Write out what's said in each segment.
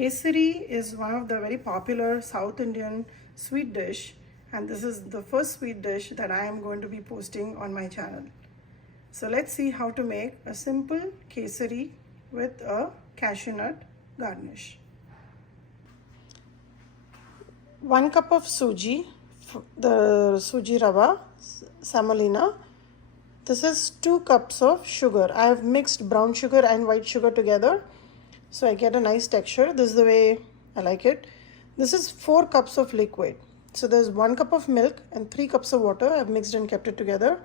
Kesari is one of the very popular South Indian sweet dish, and this is the first sweet dish that I am going to be posting on my channel. So let's see how to make a simple kesari with a cashew nut garnish. 1 cup of suji, the suji rava, semolina. This is 2 cups of sugar. I have mixed brown sugar and white sugar together, so I get a nice texture. This is the way I like it. This is 4 cups of liquid. So there's 1 cup of milk and 3 cups of water. I've mixed and kept it together.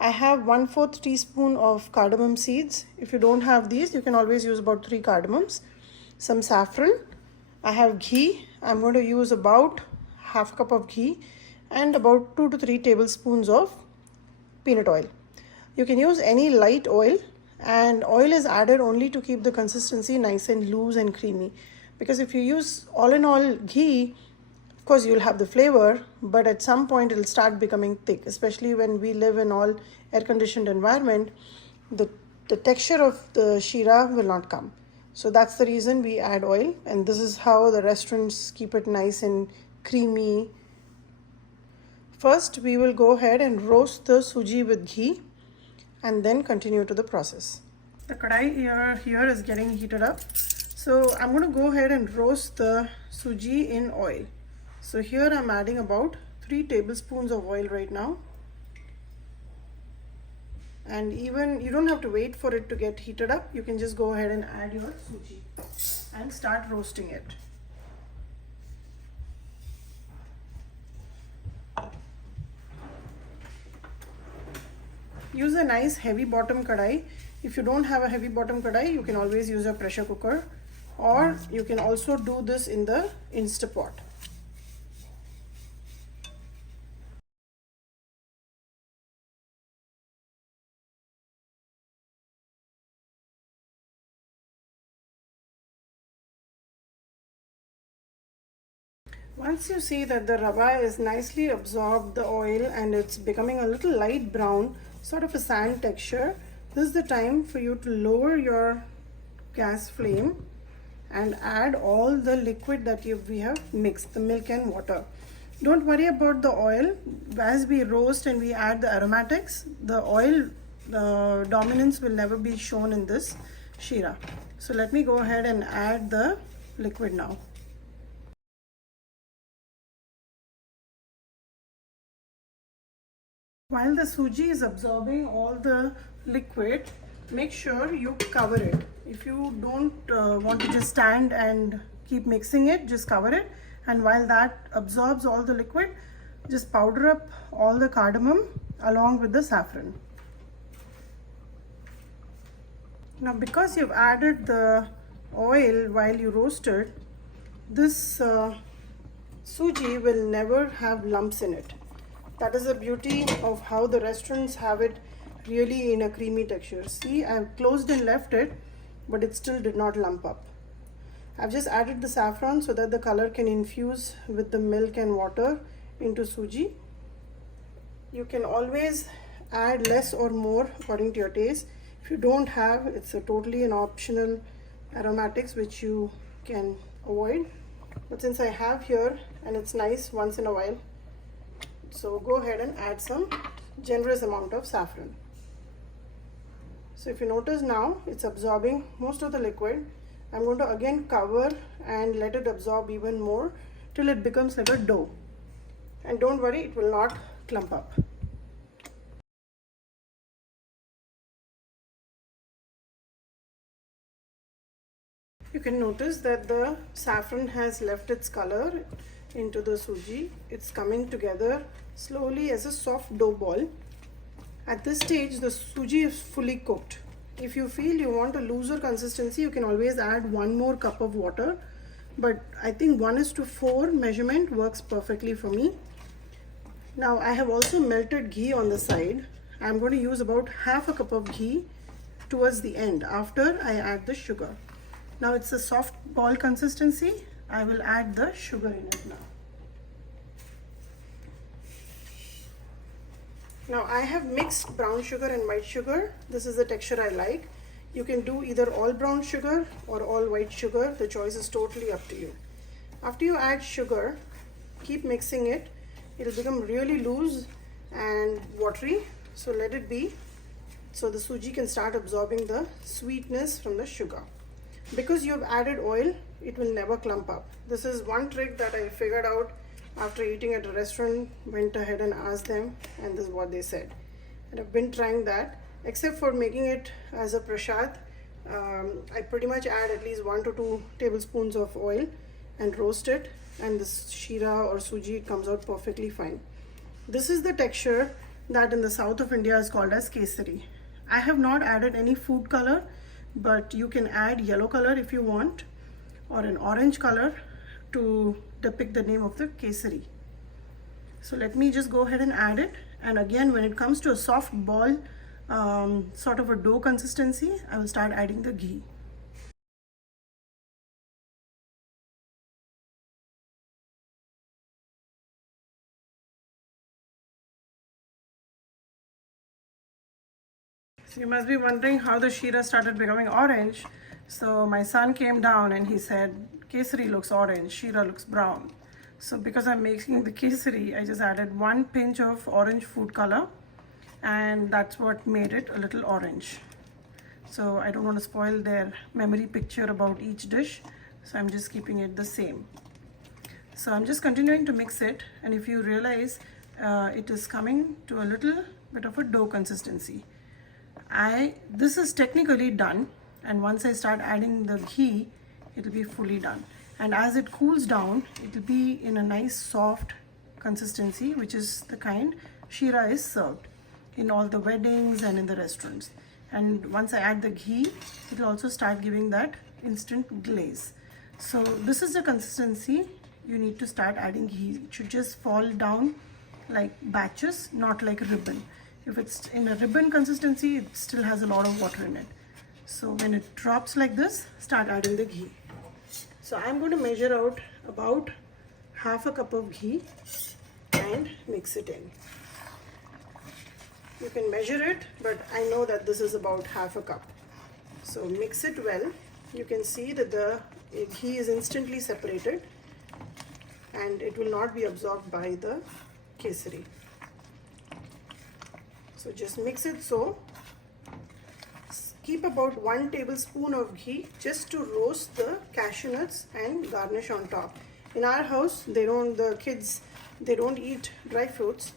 I have 1/4 teaspoon of cardamom seeds. If you don't have these, you can always use about 3 cardamoms. Some saffron. I have ghee. I'm going to use about half a cup of ghee and about 2 to 3 tablespoons of peanut oil. You can use any light oil, and oil is added only to keep the consistency nice and loose and creamy, because if you use all in all ghee, of course you'll have the flavor, but at some point it'll start becoming thick, especially when we live in all air conditioned environment. The texture of the shira will not come. So that's the reason we add oil, and this is how the restaurants keep it nice and creamy. First we will go ahead and roast the suji with ghee and then continue to the process. The kadai here is getting heated up. So I'm going to go ahead and roast the suji in oil. So here I'm adding about 3 tablespoons of oil right now. And even you don't have to wait for it to get heated up. You can just go ahead and add your suji and start roasting it. Use a nice heavy bottom kadai. If you don't have a heavy bottom kadai, you can always use a pressure cooker, or you can also do this in the Instapot. Once you see that the rava is nicely absorbed the oil and it's becoming a little light brown, sort of a sand texture, this is the time for you to lower your gas flame and add all the liquid that we have mixed, the milk and water. Don't worry about the oil. As we roast and we add the aromatics, the oil dominance will never be shown in this shira. So let me go ahead and add the liquid now. While the suji is absorbing all the liquid, make sure you cover it. If you don't want to just stand and keep mixing it, just cover it. And while that absorbs all the liquid, just powder up all the cardamom along with the saffron. Now, because you've added the oil while you roasted, this suji will never have lumps in it. That is the beauty of how the restaurants have it, really in a creamy texture. See, I've closed and left it, but it still did not lump up. I've just added the saffron so that the color can infuse with the milk and water into suji. You can always add less or more according to your taste. If you don't have, it's totally an optional aromatics which you can avoid. But since I have here, and it's nice once in a while, so go ahead and add some generous amount of saffron. So if you notice now, it's absorbing most of the liquid. I'm going to again cover and let it absorb even more till it becomes like a dough. And don't worry, it will not clump up. You can notice that the saffron has left its color into the suji. It's coming together slowly as a soft dough ball. At this stage, the suji is fully cooked. If you feel you want a looser consistency, you can always add 1 more cup of water, but I think 1:4 measurement works perfectly for me. Now I have also melted ghee on the side. I'm going to use about half a cup of ghee towards the end after I add the sugar. Now it's a soft ball consistency. I will add the sugar in it now. Now I have mixed brown sugar and white sugar. This is the texture I like. You can do either all brown sugar or all white sugar. The choice is totally up to you. After you add sugar, keep mixing it. It'll become really loose and watery, so let it be, so the suji can start absorbing the sweetness from the sugar. Because you've added oil, it will never clump up. This is one trick that I figured out after eating at a restaurant. Went ahead and asked them, and this is what they said. And I've been trying that, except for making it as a prasad. I pretty much add at least 1 to 2 tablespoons of oil and roast it, and this shira or suji comes out perfectly fine. This is the texture that in the south of India is called as kesari. I have not added any food color, but you can add yellow color if you want, or an orange color to depict the name of the kesari. So let me just go ahead and add it. And again, when it comes to a soft ball, sort of a dough consistency, I will start adding the ghee. So you must be wondering how the shira started becoming orange. So my son came down and he said, kesari looks orange, shira looks brown. So because I'm making the kesari, I just added 1 pinch of orange food color, and that's what made it a little orange. So I don't want to spoil their memory picture about each dish, so I'm just keeping it the same. So I'm just continuing to mix it, and if you realize it is coming to a little bit of a dough consistency. This is technically done, and once I start adding the ghee, it will be fully done. And as it cools down, it will be in a nice soft consistency, which is the kind shira is served in all the weddings and in the restaurants. And once I add the ghee, it will also start giving that instant glaze. So this is the consistency you need to start adding ghee. It should just fall down like batches, not like a ribbon. If it's in a ribbon consistency, it still has a lot of water in it. So when it drops like this, start adding the ghee. So I'm going to measure out about half a cup of ghee and mix it in. You can measure it, but I know that this is about half a cup. So mix it well. You can see that the ghee is instantly separated and it will not be absorbed by the kesari. So just mix it so. Keep about 1 tablespoon of ghee just to roast the cashew nuts and garnish on top. In our house, the kids don't eat dry fruits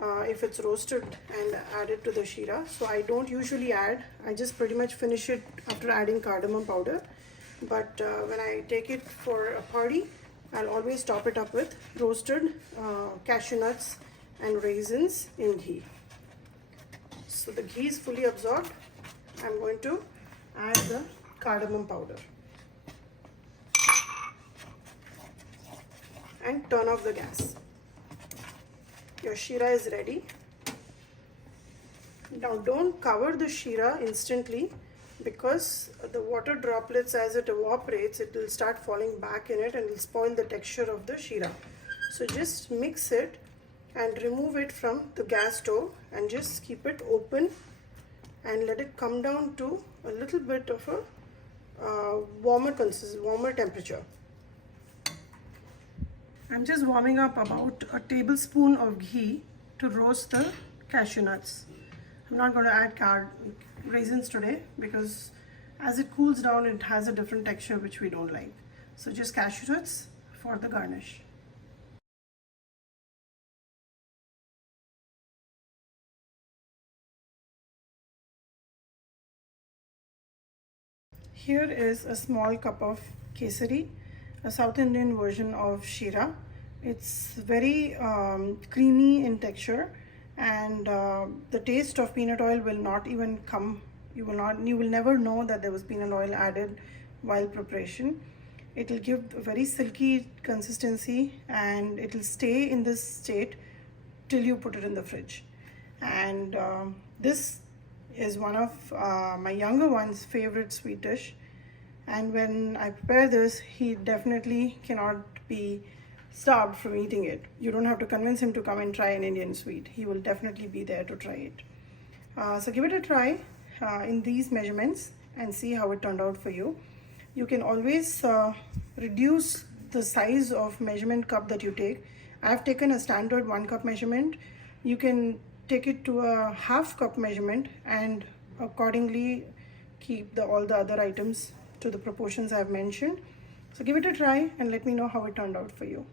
if it's roasted and added to the shira. So I don't usually add. I just pretty much finish it after adding cardamom powder. But when I take it for a party, I'll always top it up with roasted cashew nuts and raisins in ghee. So the ghee is fully absorbed. I'm going to add the cardamom powder and turn off the gas. Your shira is ready. Now don't cover the shira instantly, because the water droplets, as it evaporates, it will start falling back in it and will spoil the texture of the shira. So just mix it and remove it from the gas stove and just keep it open and let it come down to a little bit of a warmer temperature. I'm just warming up about a tablespoon of ghee to roast the cashew nuts. I'm not going to add raisins today because as it cools down, it has a different texture which we don't like. So just cashew nuts for the garnish. Here is a small cup of kesari, a South Indian version of shira. It's very creamy in texture, and the taste of peanut oil will not even come. You will never know that there was peanut oil added while preparation. It will give a very silky consistency, and it will stay in this state till you put it in the fridge. And this is one of my younger one's favorite sweet dish, and when I prepare this, he definitely cannot be stopped from eating it. You don't have to convince him to come and try an Indian sweet. He will definitely be there to try it. So give it a try in these measurements and see how it turned out for you. You can always reduce the size of measurement cup that you take. I've taken a standard 1 cup measurement. You can take it to a half cup measurement and accordingly keep all the other items to the proportions I've mentioned. So give it a try and let me know how it turned out for you.